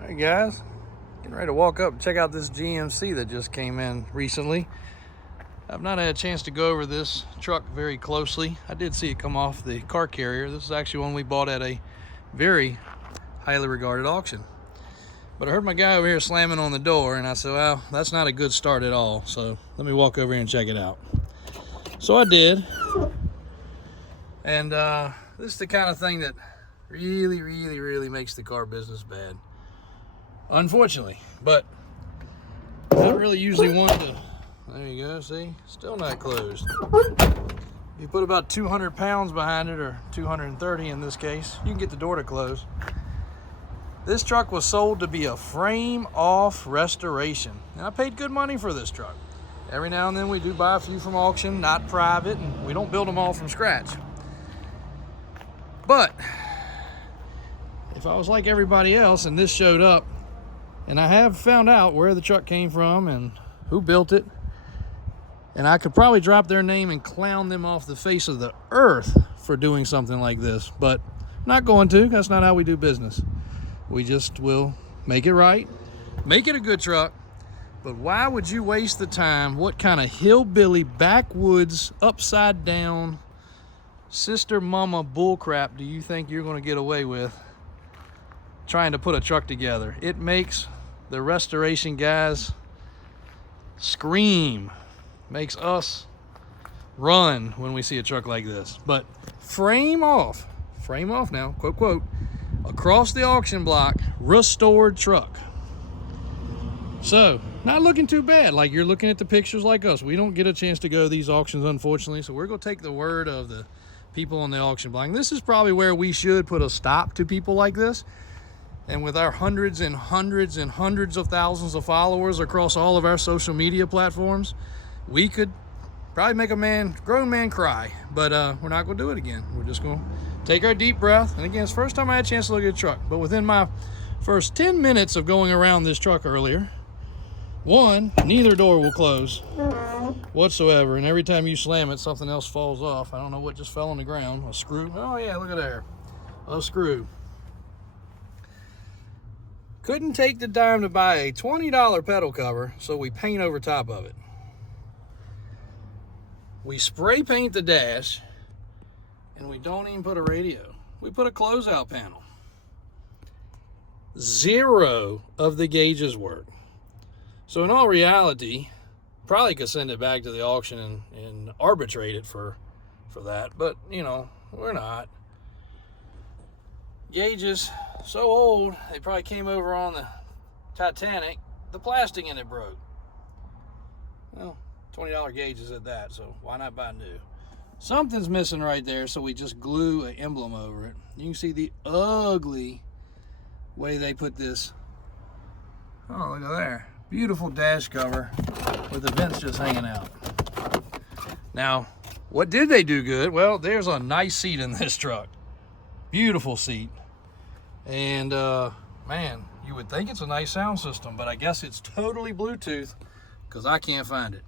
Hey guys, getting ready to walk up and check out this GMC that just came in recently. I've not had a chance to go over this truck very closely. I did see it come off the car carrier. This is actually one we bought at a very highly regarded auction. But I heard my guy over here slamming on the door and I said, well, that's not a good start at all. So let me walk over here and check it out. So I did. And this is the kind of thing that really makes the car business bad. Unfortunately, but not really usually one to, there you go, see, still not closed. You put about 200 pounds behind it, or 230 in this case, you can get the door to close. This truck was sold to be a frame-off restoration, and I paid good money for this truck. Every now and then we do buy a few from auction, not private, and we don't build them all from scratch. But if I was like everybody else and this showed up, and I have found out where the truck came from and who built it, and I could probably drop their name and clown them off the face of the earth for doing something like this, but not going to. That's not how we do business. We just will make it right, make it a good truck. But why would you waste the time? What kind of hillbilly, backwoods, upside down, sister mama bullcrap do you think you're going to get away with trying to put a truck together? It makes the restoration guys scream, makes us run when we see a truck like this. But frame off now, quote, across the auction block, restored truck. So not looking too bad. Like, you're looking at the pictures like us. We don't get a chance to go to these auctions, unfortunately, so we're going to take the word of the people on the auction block. And this is probably where we should put a stop to people like this. And with our hundreds and hundreds and hundreds of thousands of followers across all of our social media platforms, we could probably make a grown man cry. But we're not going to do it again. We're just going to take our deep breath. And again, it's the first time I had a chance to look at a truck. But within my first 10 minutes of going around this truck earlier, one, neither door will close whatsoever. And every time you slam it, something else falls off. I don't know what just fell on the ground. A screw. Oh yeah, look at there. A screw. Couldn't take the time to buy a $20 pedal cover, so we paint over top of it. We spray paint the dash, and we don't even put a radio. We put a closeout panel. Zero of the gauges work. So in all reality, probably could send it back to the auction and arbitrate it for that, but you know, we're not. Gauges so old, they probably came over on the Titanic. The plastic in it broke. Well, $20 gauges at that, so why not buy new? Something's missing right there, so we just glue an emblem over it. You can see the ugly way they put this. Oh, look at there. Beautiful dash cover with the vents just hanging out. Now, what did they do good? Well, there's a nice seat in this truck. Beautiful seat. And man, you would think it's a nice sound system, but I guess it's totally Bluetooth because I can't find it.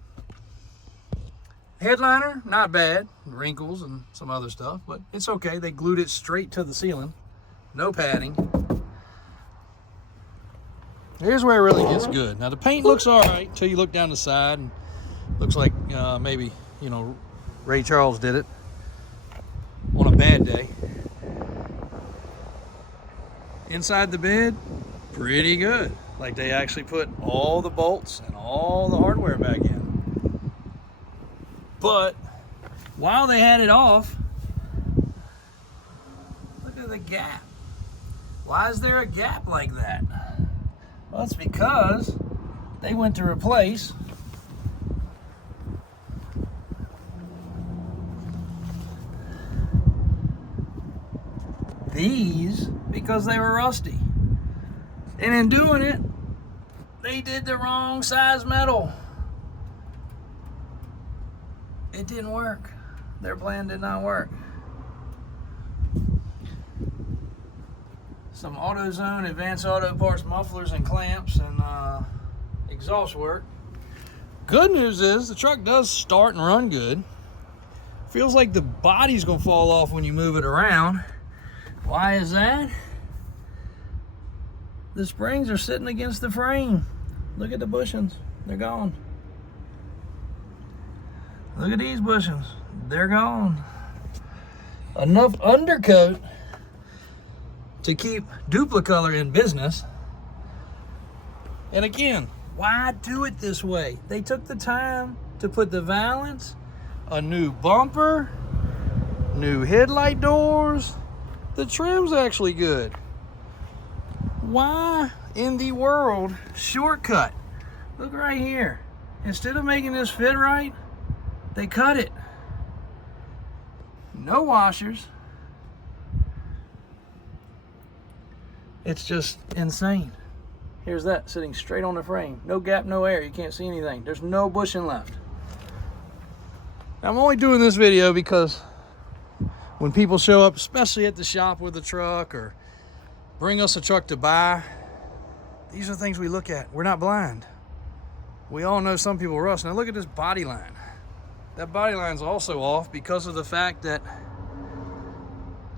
Headliner, not bad. Wrinkles and some other stuff, but it's okay. They glued it straight to the ceiling. No padding. Here's where it really gets good. Now the paint looks all right until you look down the side and looks like maybe, you know, Ray Charles did it on a bad day. Inside the bed, pretty good. Like they actually put all the bolts and all the hardware back in. But while they had it off, look at the gap. Why is there a gap like that? Well, it's because they went to replace these because they were rusty. And in doing it, they did the wrong size metal. It didn't work. Their plan did not work. Some AutoZone Advanced Auto Parts mufflers and clamps and exhaust work. Good news is the truck does start and run good. Feels like the body's gonna fall off when you move it around. Why is that? The springs are sitting against the frame. Look at the bushings. They're gone. Look at these bushings. They're gone. Enough undercoat to keep Duplicolor in business. And again, why do it this way? They took the time to put the valance, a new bumper, new headlight doors. The trim's actually good. Why in the world shortcut? Look right here. Instead of making this fit right, they cut it. No washers. It's just insane. Here's that sitting straight on the frame. No gap, no air. You can't see anything. There's no bushing left. Now, I'm only doing this video because when people show up, especially at the shop with a truck or bring us a truck to buy, these are things we look at. We're not blind. We all know some people rust. Now look at this body line. That body line's also off because of the fact that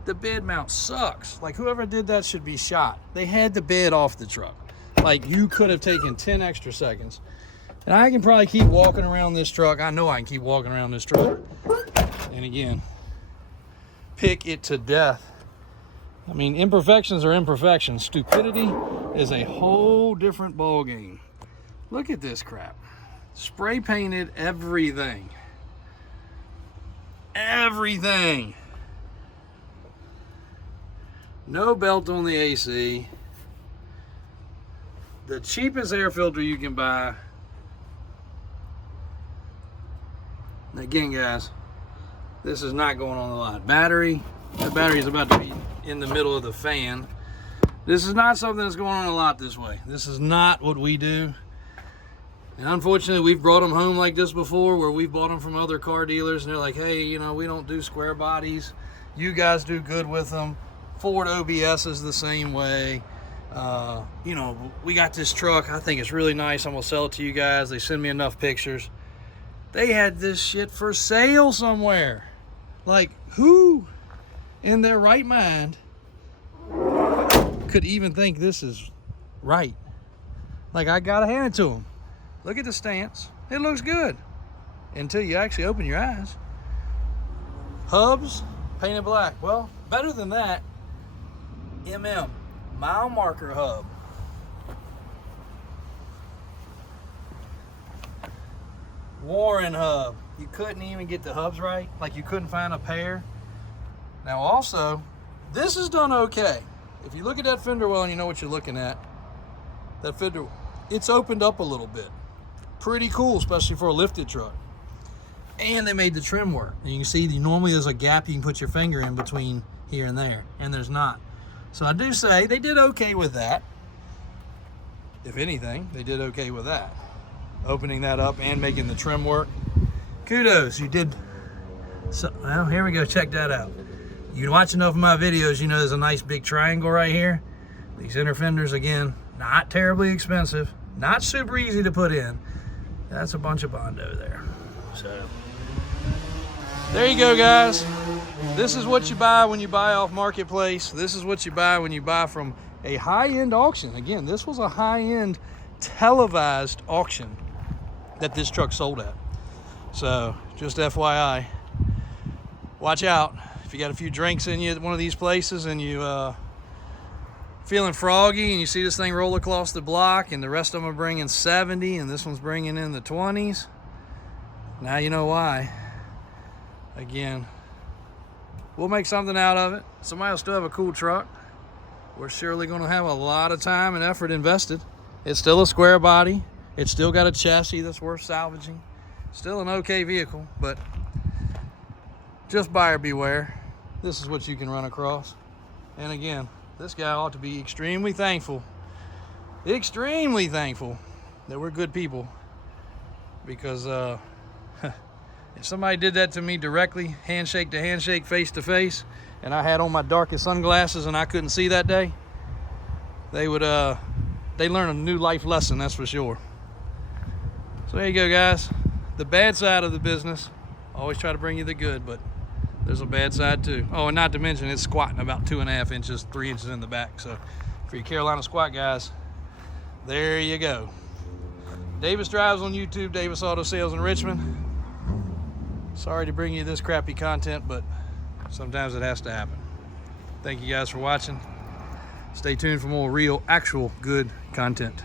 the bed mount sucks. Like, whoever did that should be shot. They had the bed off the truck. Like, you could have taken 10 extra seconds. And I can probably keep walking around this truck. I know I can keep walking around this truck. And again, pick it to death. I mean, imperfections are imperfections. Stupidity is a whole different ball game. Look at this crap. Spray painted everything. Everything. No belt on the AC. The cheapest air filter you can buy. Again, guys, this is not going on the lot. Battery, the battery is about to be in the middle of the fan. This is not something that's going on a lot this way. This is not what we do. And unfortunately, we've brought them home like this before, where we've bought them from other car dealers, and they're like, hey, you know, we don't do square bodies. You guys do good with them. Ford OBS is the same way. You know, we got this truck. I think it's really nice. I'm going to sell it to you guys. They send me enough pictures. They had this shit for sale somewhere. Like, who in their right mind could even think this is right? Like, I got to hand it to them. Look at the stance. It looks good until you actually open your eyes. Hubs painted black. Well, better than that, mile marker hub. Warren hub. You couldn't even get the hubs right. Like, you couldn't find a pair. Now also, this is done okay. If you look at that fender well and you know what you're looking at, that fender, it's opened up a little bit. Pretty cool, especially for a lifted truck. And they made the trim work. And you can see normally there's a gap you can put your finger in between here and there, and there's not. So I do say they did okay with that. If anything, they did okay with that. Opening that up and making the trim work. Kudos, you did. So, well, here we go, check that out. You watch enough of my videos, you know there's a nice big triangle right here. These inner fenders, again, not terribly expensive, not super easy to put in. That's a bunch of Bondo there. So, there you go, guys. This is what you buy when you buy off Marketplace. This is what you buy when you buy from a high-end auction. Again, this was a high-end televised auction that this truck sold at. So, just FYI, watch out. If you got a few drinks in you at one of these places and you feeling froggy and you see this thing roll across the block and the rest of them are bringing 70 and this one's bringing in the 20s, now you know why. Again, we'll make something out of it. Somebody will still have a cool truck. We're surely going to have a lot of time and effort invested. It's still a square body. It's still got a chassis that's worth salvaging. Still an okay vehicle, but just buyer beware. This is what you can run across. And again, this guy ought to be extremely thankful that we're good people, because if somebody did that to me directly, handshake to handshake, face to face, and I had on my darkest sunglasses and I couldn't see that day, they would they learn a new life lesson, that's for sure. So there you go, guys. The bad side of the business. Always try to bring you the good, but there's a bad side too. Oh, and not to mention it's squatting about 2.5 inches, 3 inches in the back. So For your Carolina squat guys, there you go. Davis Drives on YouTube, Davis Auto Sales in Richmond. Sorry to bring you this crappy content, but sometimes it has to happen. Thank you guys for watching. Stay tuned for more real, actual good content.